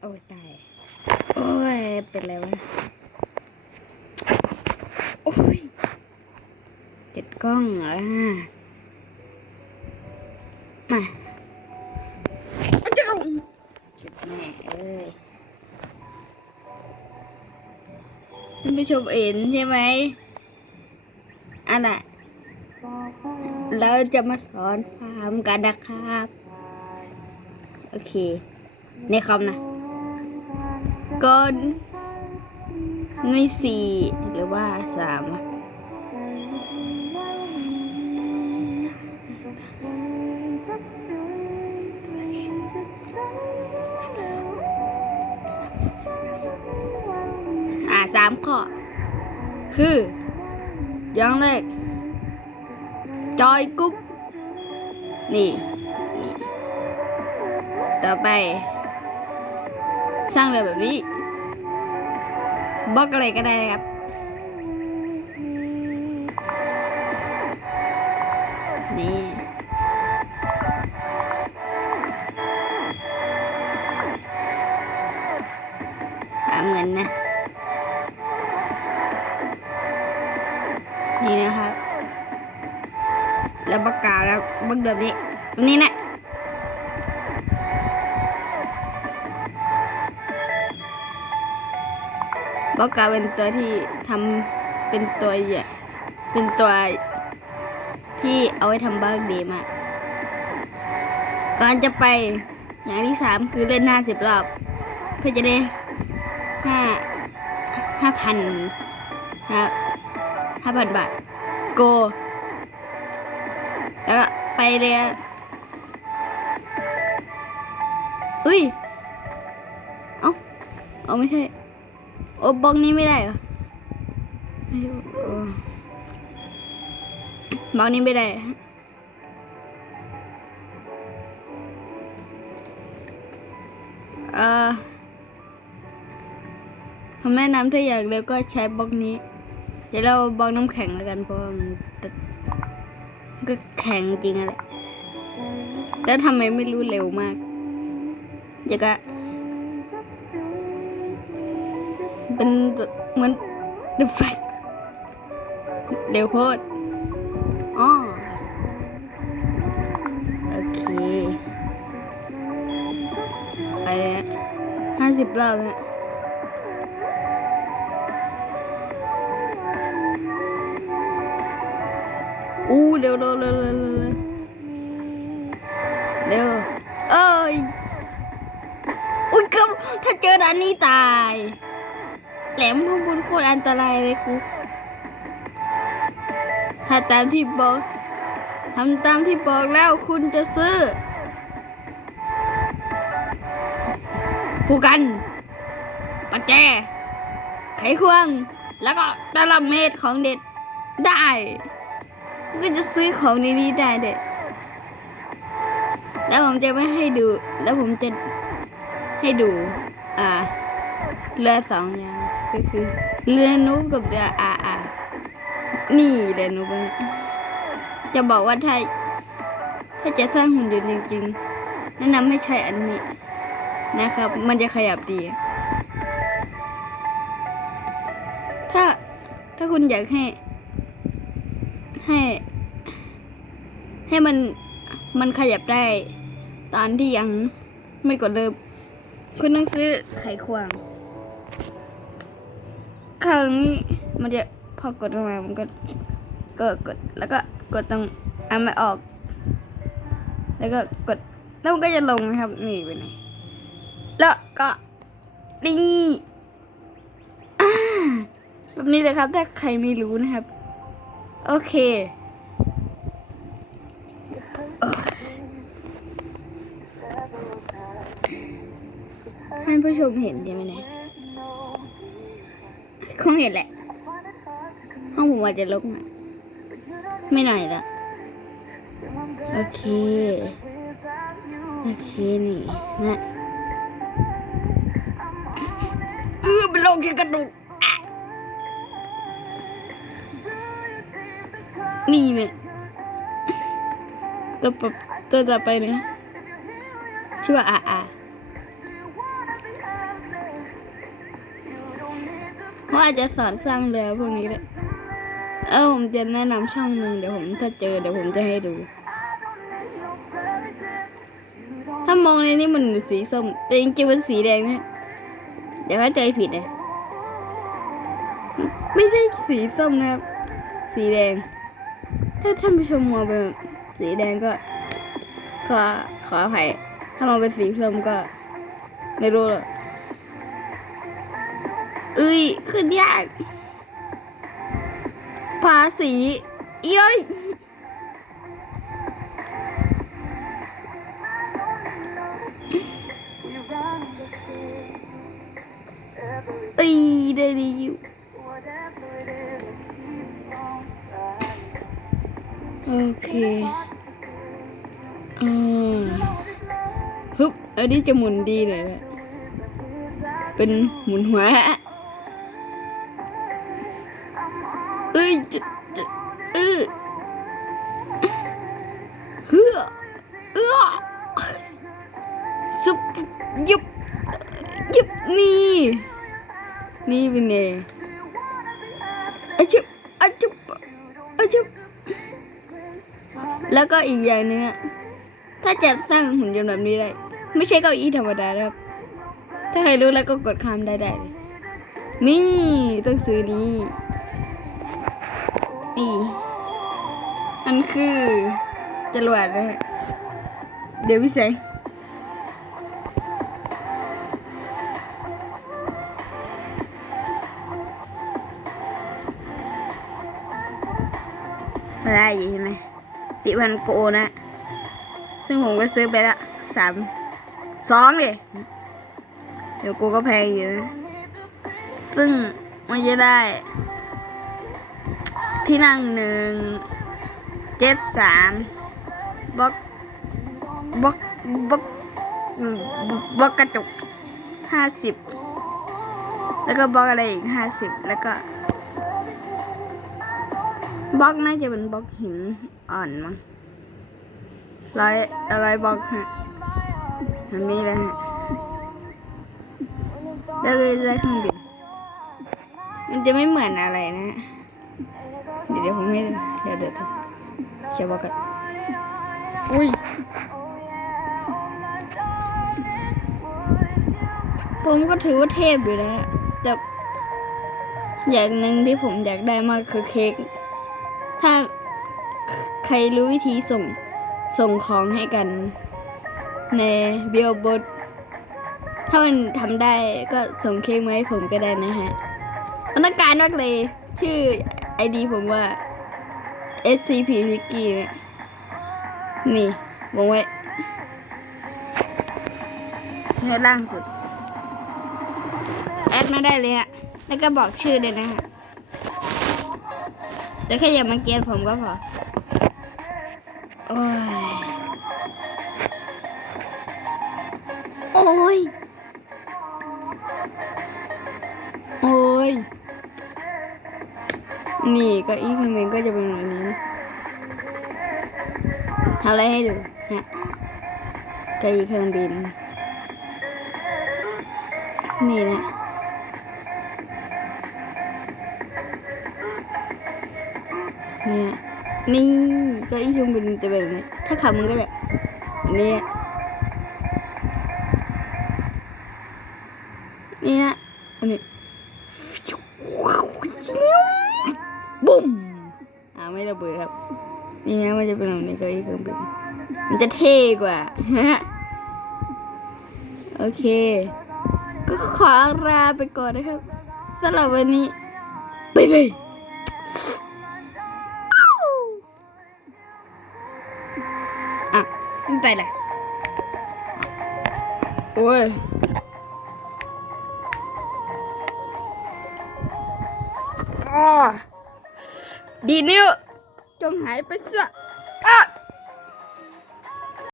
โอ้ยตาย โอ้ย เป็นไรวะ โอ้ยเจ็ดกล้องอะมาเอาเจ้าเจ็บแม่เอ้ยท่านผู้ชมเห็นใช่ไหมอะไรเราจะมาสอนฟาร์มกันนะครับ โอเค ในคำนะก็ไม่สี่หรือว่าสามอะอ่าสามข้อ คืออย่างแรกจอยกุ๊บนี่ ต่อไป สร้างเลยแบบนี้บล็อกอะไรก็ได้นะครับ นี่หาเงินนะ นี่นะครับ แล้วประกาศแล้วบักแบบนี้นี่นะ บอกกาเป็นตัวที่ทำเป็นตัวใหญ่เป็นตัวที่เอาไว้ทำบ้างดีมากก่อนจะไปอย่างที่สามคือเล่นห้าสิบรอบ เพื่อจะได้ห้าห้าพันห้าห้าพันบาท โก แล้วก็ไปเลยอะอุ้ย เอ้า เอาไม่ใช่ บล็อกนี้ไม่ได้เหรอบล็อกนี้ไม่ได้เออผมแนะนำถ้าอยากเร็วก็ใช้บล็อกนี้เดี๋ยวเราบล็อกน้ำแข็งแล้วกันเพราะมันก็แข็งจริงอะไรแล้วทำไมไม่รู้เร็วมากเดี๋ยวก็ เป็นแบบเหมือนดูฟันเร็วโพดอ๋อโอเค ไปเลยห้าสิบรอบแล้วอู้เร็วเร็วเร็วเร็วเร็วเร็วเอ้ยอุ้ยเกือบถ้าเจอด่านนี้ตาย แหลมข้างบนโคตรอันตรายเลยครูถ้าตามที่บอกทำตามที่บอกแล้วคุณจะซื้อผู้กัน ปัจแจ ไขควง แล้วก็ตลับเมตรของเด็ดได้ก็จะซื้อของในนี้ได้เด็ดแล้วผมจะไม่ให้ดู แล้วผมจะให้ดู อ่าเรือสองอย่าง ก็คือเรือนุกับเรืออาอานี่เรือนุบจะบอกว่าถ้าถ้าจะสร้างหุ่นยนต์จริง ๆ แนะนำให้ใช้อันนี้นะครับ มันจะขยับดี ถ้าถ้าคุณอยากให้ ให้ ให้มันมันขยับได้ ตอนที่ยังไม่กดเริ่มคุณต้องซื้อไขควง คราวนี้มันจะพอกดลงมามันก็ก็กดแล้วก็กดตรงอันไม่ออก แล้วก็กดแล้วมันก็จะลงนะครับนี่ไปไหนแล้วก็นี่แบบนี้เลยครับถ้าใครไม่รู้นะครับ โอเคโอ้ยท่านผู้ชมเห็นใช่ไหมเนี่ย คงเห็นแหละ ห้องผมอาจจะลกหน่อยไม่หน่อยละโอเค โอเค นี่นะเออเป็นโรคแค่กระดูกนี่เนี่ยตัวปตัวต่อไปเนี่ยชื่อว่าอาอา เขาอาจจะสอนสร้างเรือพวกนี้เลยเออผมจะแนะนำช่องหนึ่งเดี๋ยวผมถ้าเจอเดี๋ยวผมจะให้ดู ถ้ามองในนี้มันสีส้มแต่จริงๆมันสีแดงนะเดี๋ยวเข้าใจผิดนะไม่ใช่สีส้มนะครับ สีแดง ถ้าท่านผู้ชมมองเป็นสีแดงก็ ขอขออภัยถ้ามองเป็นสีส้มก็ ไม่รู้หรอก เอ้ย ขึ้นยาก ภาษีเย้ยเอ้ยได้ดีอยู่โอเค อืมฮึบอันนี้จะหมุนดีเลยแหละเป็นหมุนหัว อ้ยจะจะเออเฮือเอื้อสุบยุบยุบนี่นี่เป็นไงอะชุบอะชุบอะชุบแล้วก็อีกอย่างหนึงอะถ้าจะสร้างหุ่นยนต์แบบนี้ได้ ไม่ใช่เก้าอี้ธรรมดานะครับ ถ้าใครรู้แล้วก็กดข้ามได้ได้เลยนี่ต้องซื้อนี้ นี่ มันคือจรวดนะเดี๋ยวพี่แสงไม่ได้อยู่ใช่ไหมติพันโกนะ ซึ่งผมก็ซื้อไปละสามสองดิเดี๋ยวกูก็แพงอยู่นะ ซึ่งมันจะได้ ที่นั่งหนึ่งเจ็ดสามบล็อกบล็อกบล็อกบล็อกกระจกห้าสิบแล้วก็บล็อกอะไรอีกห้าสิบแล้วก็บล็อกน่าจะเป็นบล็อกหินอ่อนมั้งร้อยร้อยบล็อกฮะมันมีแล้วฮะแล้วเลยได้เครื่องบินมันจะไม่เหมือนอะไรนะ เดี๋ยวผมให้ดูเดี๋ยวเดี๋ยวเดี๋ยวเชียร์บอกกันอุ้ยผมก็ถือว่าเทพอยู่นะฮะแต่อย่างหนึ่งที่ผมอยากได้มากคือเค้กถ้าใครรู้วิธีส่งส่งของให้กัน ในเบียบดถ้ามันทำได้ก็ส่งเค้กมาให้ผมก็ได้นะฮะต้องการมากเลย ชื่อ ไอดีผมว่า SCP Wiki เนี่ยนี่วงไว้ในล่างสุด แอดมาได้เลยฮะ แล้วก็บอกชื่อเลยนะฮะแต่แค่อย่ามาเกลียนผมก็พอ โอ้ย โอ้ย โอ้ย นี่เก็อีเครื่องบินก็จะเป็นแบบนี้นะทำอะไรให้ดูฮะเก็อีเครื่องบิน นี่นะเนี่ยนี่เก้าอี้เครื่องบินจะเป็นแบบนี้ ถ้าขับมันก็จะอันนี้ บุ้มอ่าไม่ระเบิดครับ นี่นะมันจะเป็นแบบนี้เก้าอี้เครื่องบินมันจะเท่กว่าโอเค ก็ขอลาไปก่อนนะครับสำหรับวันนี้บ๊ายบายอะไม่ไปเลยโอ้ยอ้อ ดีนิ้วจงหายไปซะ